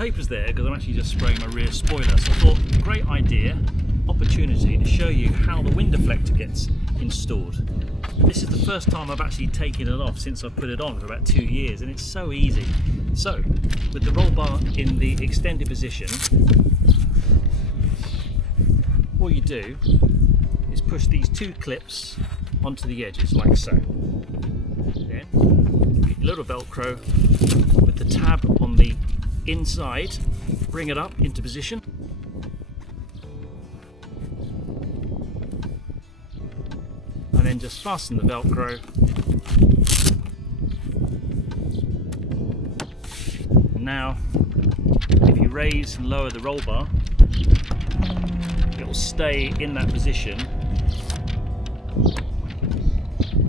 Paper's there because I'm actually just spraying my rear spoiler. So I thought, great idea, opportunity to show you how the wind deflector gets installed. This is the first time I've actually taken it off since I've put it on for about 2 years, and it's so easy. So, with the roll bar in the extended position, all you do is push these 2 clips onto the edges like so. Then get your little Velcro with the tab on the inside, bring it up into position. And then just fasten the Velcro. Now, if you raise and lower the roll bar, it will stay in that position.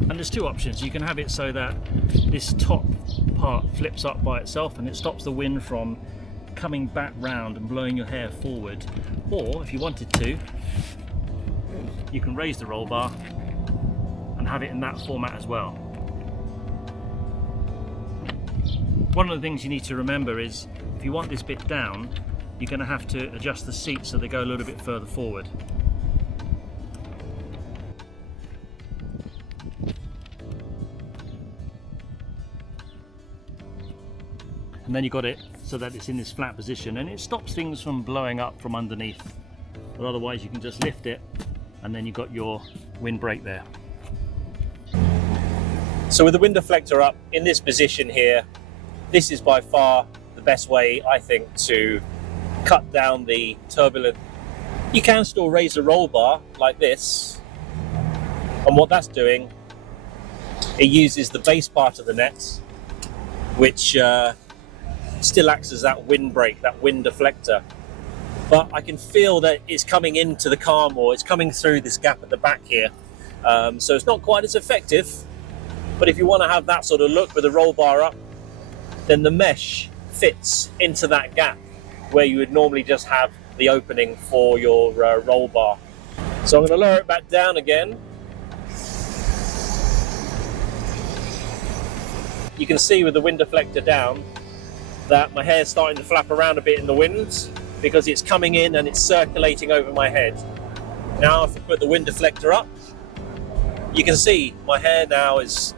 And there's 2 options. You can have it so that this top part flips up by itself and it stops the wind from coming back round and blowing your hair forward. Or if you wanted to, you can raise the roll bar and have it in that format as well. One of the things you need to remember is if you want this bit down, you're going to have to adjust the seats so they go a little bit further forward. And then you've got it so that it's in this flat position, and it stops things from blowing up from underneath. But otherwise you can just lift it and then you've got your windbreak there. So with the wind deflector up in this position here, this is by far the best way, I think, to cut down the turbulence. You can still raise the roll bar like this, and what that's doing, it uses the base part of the net, which still acts as that windbreak, that wind deflector. But I can feel that it's coming into the car more, it's coming through this gap at the back here. So it's not quite as effective, but if you want to have that sort of look with the roll bar up, then the mesh fits into that gap where you would normally just have the opening for your roll bar. So I'm going to lower it back down again. You can see with the wind deflector down that my hair's starting to flap around a bit in the wind because it's coming in and it's circulating over my head. Now if I put the wind deflector up, you can see my hair now is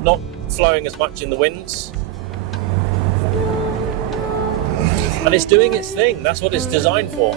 not flowing as much in the wind. And it's doing its thing. That's what it's designed for.